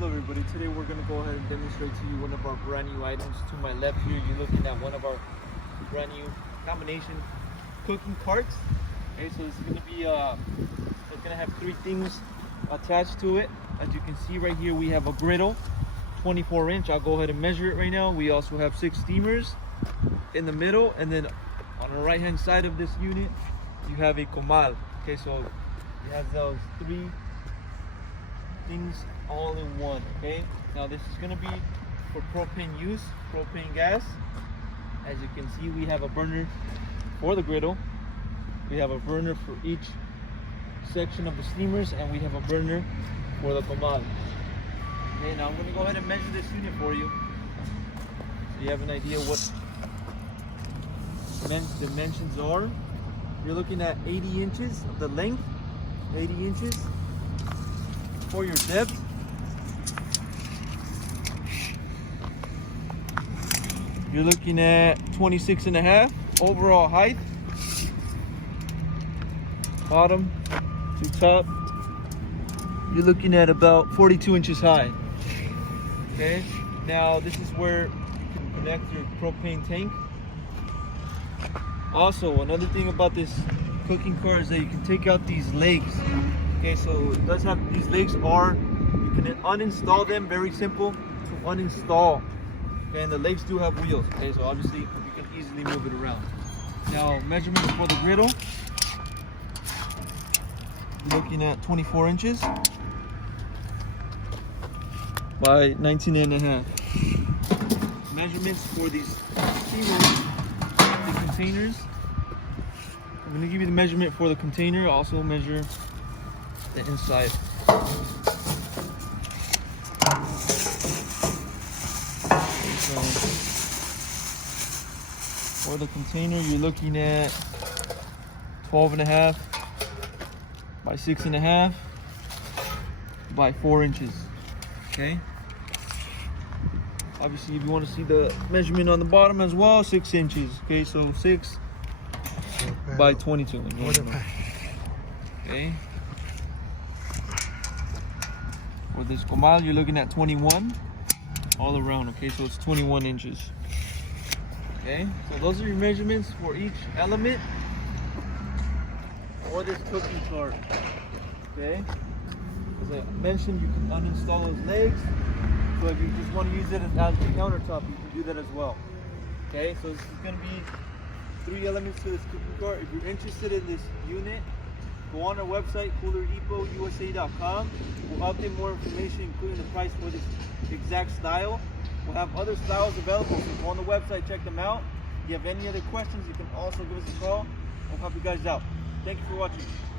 Hello everybody, today we're going to go ahead and demonstrate to you one of our brand new items. To my left here, you're looking at one of our brand new combination cooking carts. Okay, so this is going to be, it's going to have three things attached to it. As you can see right here, we have a griddle, 24 inch. I'll go ahead and measure it right now. We also have 6 steamers in the middle, and then on the right hand side of this unit, you have a comal. Okay, so it has those three things all in one. Okay, now this is going to be for propane use, propane gas. As you can see, we have a burner for the griddle, we have a burner for each section of the steamers, and we have a burner for the comal. Okay, now I'm going to go ahead and measure this unit for you so you have an idea what dimensions are. You're looking at 80 inches of the length, 80 inches for your depth. You're looking at 26.5 overall height, bottom to top. You're looking at about 42 inches high. Okay, now this is where you can connect your propane tank. Also, another thing about this cooking cart is that you can take out these legs. Okay, so it does have, these legs are, you can uninstall them, very simple to uninstall. Okay, and the legs do have wheels. Okay, so obviously you can easily move it around. Now, measurements for the griddle, you're looking at 24 inches by 19.5. Measurements for these steamers, the containers. I'm going to give you the measurement for the container. Also measure the inside. So for the container, you're looking at 12.5 by 6.5 by 4 inches. Okay. Obviously, if you want to see the measurement on the bottom as well, 6 inches. Okay, so 6 by 22. Okay. For this comal, you're looking at 21 all around. Okay, so it's 21 inches. Okay, so those are your measurements for each element for this cooking cart. Okay, as I mentioned, you can uninstall those legs. So if you just want to use it as a countertop, you can do that as well. Okay, so this is going to be 3 elements to this cooking cart. If you're interested in this unit, go on our website, coolerepoUSA.com. We'll update more information, including the price for this exact style. We'll have other styles available, so go on the website, check them out. If you have any other questions, you can also give us a call. We'll help you guys out. Thank you for watching.